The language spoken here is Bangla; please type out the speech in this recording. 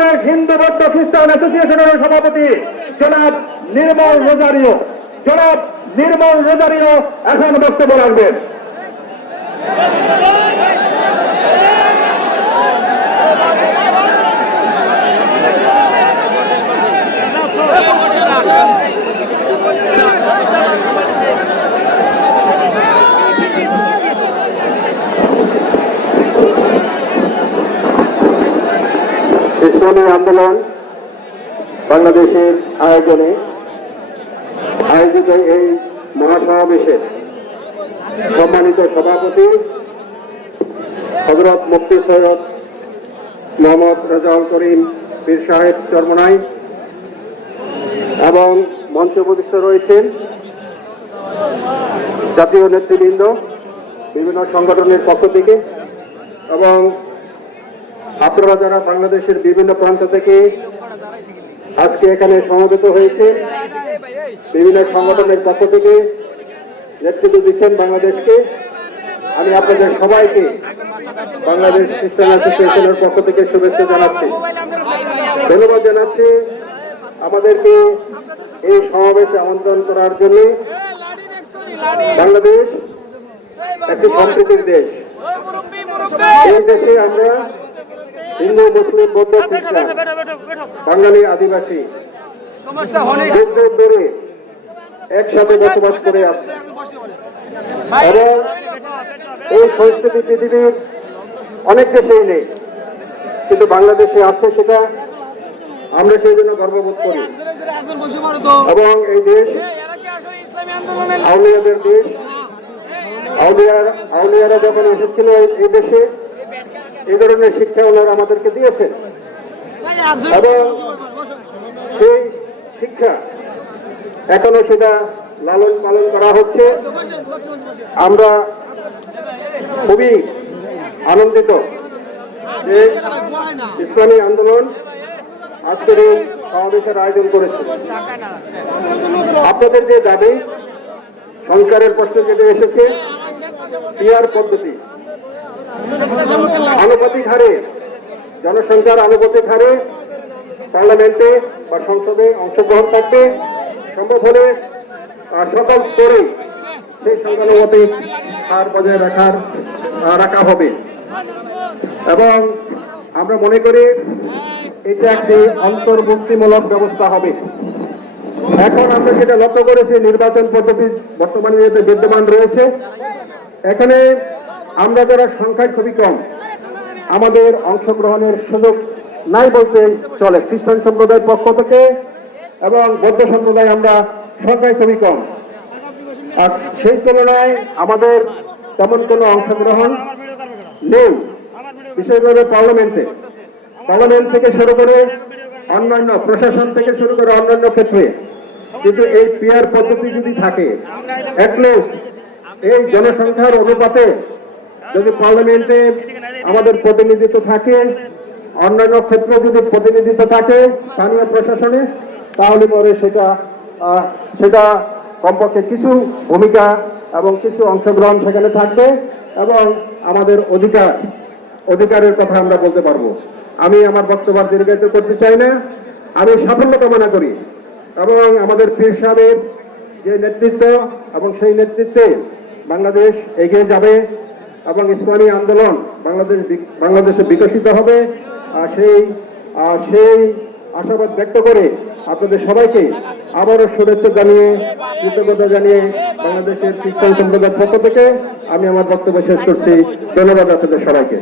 বাংলাদেশ হিন্দু বৌদ্ধ খ্রিস্টান অ্যাসোসিয়েশনের সভাপতি জনাব নির্মল রোজারিও। জনাব নির্মল রোজারিও এখন বক্তব্য রাখবেন। ইসলামী আন্দোলন বাংলাদেশের আয়োজনে আয়োজিত এই মহাসমাবেশের সম্মানিত সভাপতি হজরত মুফতি সৈয়দ মোহাম্মদ রাজাউল করিম পীর সাহেব চরমনাই এবং মঞ্চ প্রতিষ্ঠ রয়েছেন জাতীয় নেতৃবৃন্দ, বিভিন্ন সংগঠনের পক্ষ থেকে এবং আপনারা যারা বাংলাদেশের বিভিন্ন প্রান্ত থেকে আজকে এখানে সমবেত হয়েছে, বিভিন্ন সংগঠনের পক্ষ থেকে নেতৃত্ব দিচ্ছেন বাংলাদেশকে। আমি আপনাদের সবাইকে বাংলাদেশ খ্রিস্টান অ্যাসোসিয়েশনের পক্ষ থেকে শুভেচ্ছা জানাচ্ছি। ধন্যবাদ জানাচ্ছি আমাদেরকে এই সমাবেশে আমন্ত্রণ করার জন্য। বাংলাদেশ একটি সম্প্রীতির দেশ। এই দেশে আমরা হিন্দু মুসলিম বৌদ্ধ খ্রিস্টান। বাঙালি আদিবাসী। যুগ যুগ ধরে একসাথে বসবাস করে আসছে। এবং এই সংস্কৃতি পৃথিবীর অনেক দেশেই নেই কিন্তু বাংলাদেশে আছে সেটা আমরা সেই জন্য গর্ববোধ করি। এবং এই দেশ আউলিয়াদের দেশ? আউলিয়ার আউলিয়ারা যখন এসেছিল এই দেশে এই ধরনের শিক্ষা ওনারা আমাদেরকে দিয়েছেন। এবং সেই শিক্ষা এখনও সেটা লালন পালন করা হচ্ছে। আমরা খুবই আনন্দিত যে ইসলামী আন্দোলন আজকের এই সমাবেশের আয়োজন করেছে। আপনাদের যে দাবি, সংস্কারের প্রশ্ন কেটে এসেছে, পিয়ার পদ্ধতি। আনুপাতিক হারে, জনসংখ্যার আনুপাতিক হারে পার্লামেন্টে বা সংসদে অংশগ্রহণ করতে সম্ভব হলে সকল স্তরে সেই সংখ্যানুপাতিক হার বজায় রাখার রাখা হবে। এবং আমরা মনে করি এটা একটি অন্তর্ভুক্তিমূলক ব্যবস্থা হবে। এখন আমরা যেটা লক্ষ্য করেছি, নির্বাচন পদ্ধতি বর্তমানে বিদ্যমান রয়েছে, এখানে আমরা যারা সংখ্যায় খুবই কম, আমাদের অংশগ্রহণের সুযোগ নাই বলতে চলে। খ্রিস্টান সম্প্রদায়ের পক্ষ থেকে এবং বৌদ্ধ সম্প্রদায় আমরা সংখ্যায় খুবই কম। আর সেই তুলনায় আমাদের তেমন কোনো অংশগ্রহণ নেই, বিশেষভাবে পার্লামেন্টে। পার্লামেন্ট থেকে শুরু করে অন্যান্য, প্রশাসন থেকে শুরু করে অন্যান্য ক্ষেত্রে। কিন্তু এই পিয়ার পদ্ধতি যদি থাকে অ্যাটলিস্ট এই জনসংখ্যার অনুপাতে যদি পার্লামেন্টে আমাদের প্রতিনিধিত্ব থাকে, অন্যান্য ক্ষেত্রে যদি প্রতিনিধিত্ব থাকে স্থানীয় প্রশাসনে, তাহলে পরে সেটা সেটা কমপক্ষে কিছু ভূমিকা এবং কিছু অংশগ্রহণ সেখানে থাকবে এবং আমাদের অধিকার, অধিকারের কথা আমরা বলতে পারব। আমি আমার বক্তব্য দীর্ঘায়িত করতে চাই না। আমি সাফল্য কামনা করি এবং আমাদের পীর সাহেবের যে নেতৃত্ব এবং সেই নেতৃত্বে বাংলাদেশ এগিয়ে যাবে। এবং ইসলামী আন্দোলন বাংলাদেশ বাংলাদেশে বিকশিত হবে। আর সেই সেই আশাবাদ ব্যক্ত করে আপনাদের সবাইকে আবারও শুভেচ্ছা জানিয়ে, কৃতজ্ঞতা জানিয়ে বাংলাদেশের শিক্ষক সম্প্রদায়ের পক্ষ থেকে আমি আমার বক্তব্য শেষ করছি। ধন্যবাদ আপনাদের সবাইকে।